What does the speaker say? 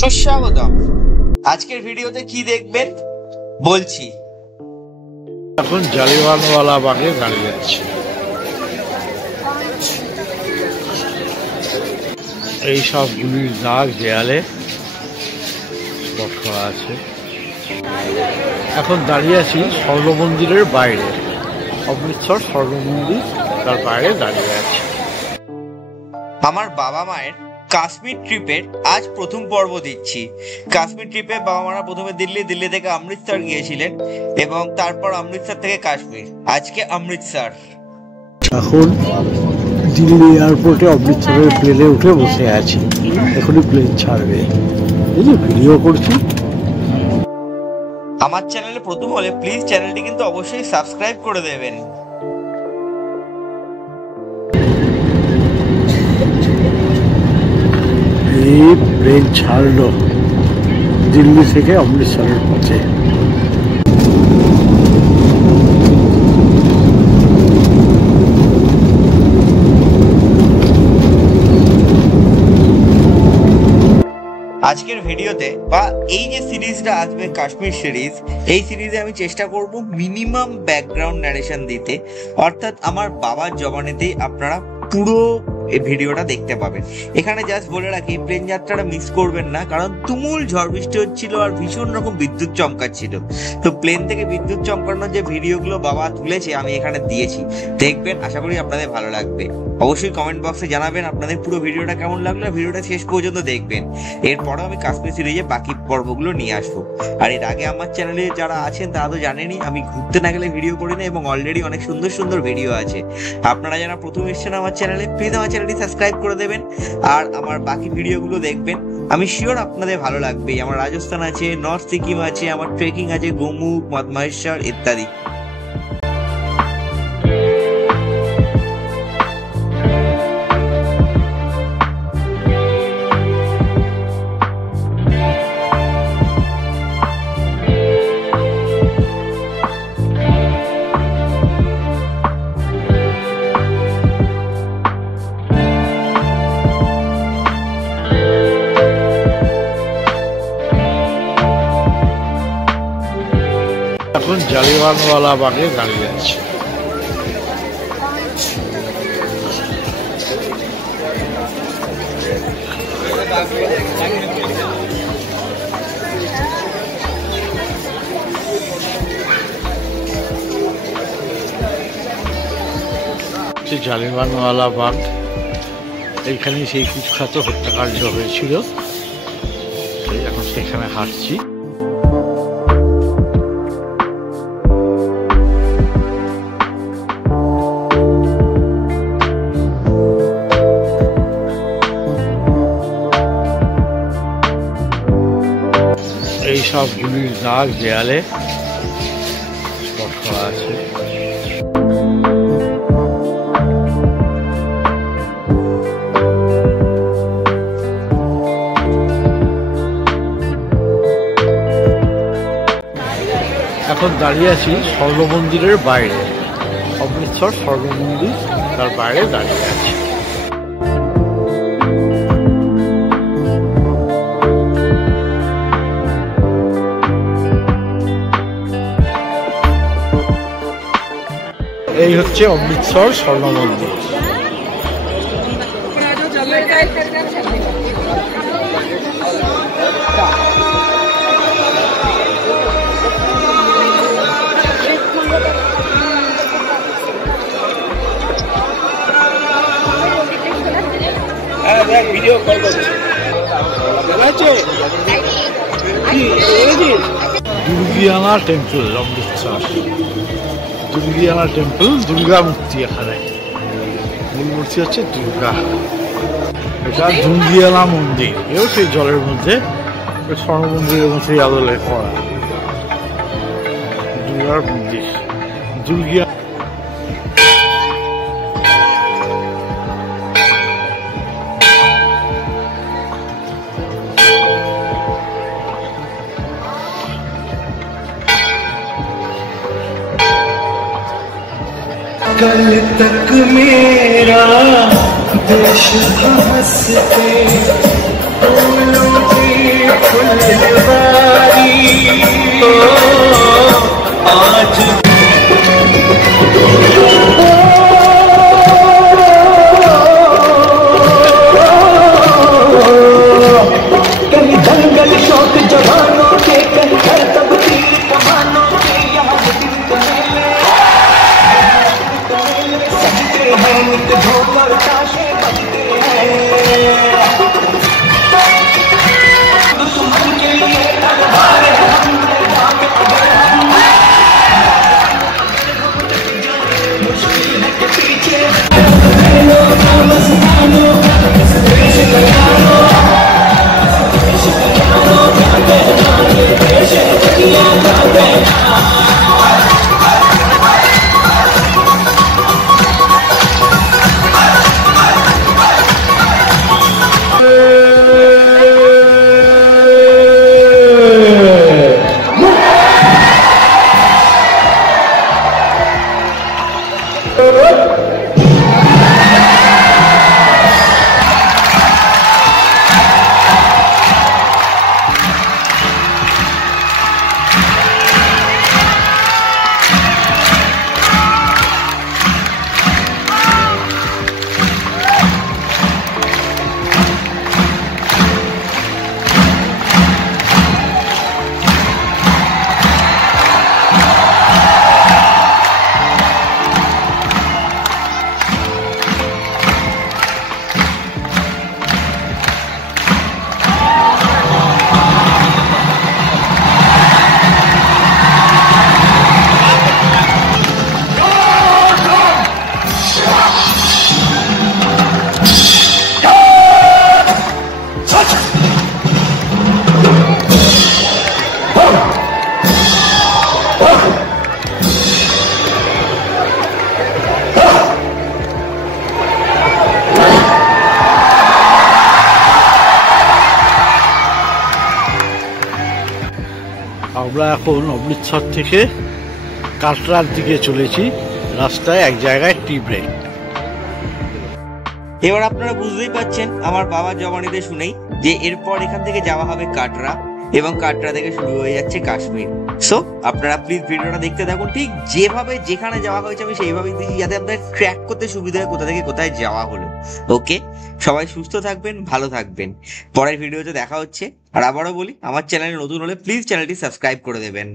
সুস্বাগতম। আজকের ভিডিওতে কি দেখবেন বলছি। এখন জালিয়ানওয়ালা বাগে দাঁড়িয়ে আছে। এই সব গুলির দাগ দেয়ালে স্পট করা আছে। এখন দাঁড়িয়ে আছি স্বর্ণ মন্দিরের বাইরে, অমৃতসর স্বর্ণ মন্দির, তার বাইরে দাঁড়িয়ে আছি। আমার বাবা মায়ের কাশ্মীর ট্রিপের আজ প্রথম পর্ব দিচ্ছি। কাশ্মীর ট্রিপে বাবা মারা প্রথমে দিল্লি থেকে অমৃতসর গিয়েছিলেন এবং তারপর অমৃতসর থেকে কাশ্মীর, আজকে অমৃতসর। এখন দিল্লি এয়ারপোর্টে অমৃতসরের প্লেনে উঠে বসে আছি, এখনই প্লেন ছাড়বে, এই যে ভিডিও করছি। আমার চ্যানেলে প্রথম হলে প্লিজ চ্যানেলটি কিন্তু অবশ্যই সাবস্ক্রাইব করে দেবেন। এই প্লেন ছাড়লো দিল্লি থেকে অমৃতসরের পথে। আজকের ভিডিওতে বা এই যে সিরিজটা আসবে কাশ্মীর সিরিজ, এই সিরিজে আমি চেষ্টা করব মিনিমাম ব্যাকগ্রাউন্ড ন্যারেশন দিতে, অর্থাৎ আমার বাবার জবানেতেই আপনারা পুরো এই ভিডিওটা দেখতে পাবেন। এখানে জাস্ট বলে রাখি, প্লেন যাত্রাটা মিস করবেন না, কারণ তুমুল ঝড় বৃষ্টি হচ্ছিল আর ভীষণ রকম বিদ্যুৎ চমকাচ্ছিল। তো প্লেন থেকে বিদ্যুৎ চমকানোর যে ভিডিওগুলো বাবা তুলেছে আমি এখানে দিয়েছি, দেখবেন, আশা করি আপনাদের ভালো লাগবে। অবশ্যই কমেন্ট বক্সে জানাবেন আপনাদের পুরো ভিডিওটা কেমন লাগলো, ভিডিওটা শেষ পর্যন্ত দেখবেন। এরপরও আমি কাশ্মীর সিরিজে বাকি পর্বগুলো নিয়ে আসবো। আর এর আগে আমার চ্যানেলে যারা আছেন তারা তো জানেনই আমি ঘুরতে না গেলে ভিডিও করি না, এবং অলরেডি অনেক সুন্দর সুন্দর ভিডিও আছে। আপনারা যারা প্রথম এসেছেন আমার চ্যানেলে, প্লিজ আমার চ্যানেলটি সাবস্ক্রাইব করে দেবেন আর আমার বাকি ভিডিওগুলো দেখবেন। আমি শিওর আপনাদের ভালো লাগবে। আমার রাজস্থান আছে, নর্থ সিকিম আছে, আমার ট্রেকিং আছে, গোমুখ, মহেশ্বর ইত্যাদি। এখন জালিয়ানওয়ালা বাগে দাঁড়িয়ে আছে। জালিয়ানওয়ালা বাগ, এইখানে সেই কুখ্যাত হত্যাকাণ্ড হয়েছিল, এখন সেখানে হাঁটছি। এই সব গুলির দাগ দেয়ালে স্পট করা আছে। এখন দাঁড়িয়ে আছি স্বর্ণ মন্দিরের বাইরে, অমৃতসর স্বর্ণ মন্দির, তার বাইরে দাঁড়িয়ে আছি। এই হচ্ছে অমৃতসর স্বর্ণ মন্দির। ভিডিও কল করছি। দুর্গিয়ানা টেম্পল, অমৃতসর দুর্গিয়ানা টেম্পল, দুর্গা মূর্তি, এখানে মূল মূর্তি হচ্ছে দুর্গা। এটা দুর্গিয়ানা মন্দির, এও সেই জলের মধ্যে, স্বর্ণ মন্দিরের মধ্যে আদলে করা দুর্গার মন্দির। দুর্গিয়া कल तक मेरा देश हंस के আমরা এখন অমৃতসর থেকে কাটরার দিকে চলেছি। রাস্তায় এক জায়গায় টি ব্রেক। এবার আপনারা বুঝতেই পারছেন আমার বাবার জবানিতে শুনেই যে এরপর এখান থেকে যাওয়া হবে কাটরা, এবং কাটরা থেকে শুরু হয়ে যাচ্ছে কাশ্মীর। সো আপনারা প্লিজ ভিডিওটা দেখতে থাকুন। ঠিক যেভাবে যেখানে যাওয়া হয়েছে আমি সেইভাবেই দিচ্ছি, যাতে আপনাদের ট্র্যাক করতে সুবিধা হয় কোথা থেকে কোথায় যাওয়া হলো। ওকে, সবাই সুস্থ থাকবেন, ভালো থাকবেন। পরের ভিডিওতে দেখা হচ্ছে। আর আবারও বলি, আমার চ্যানেলে নতুন হলে প্লিজ চ্যানেলটি সাবস্ক্রাইব করে দেবেন।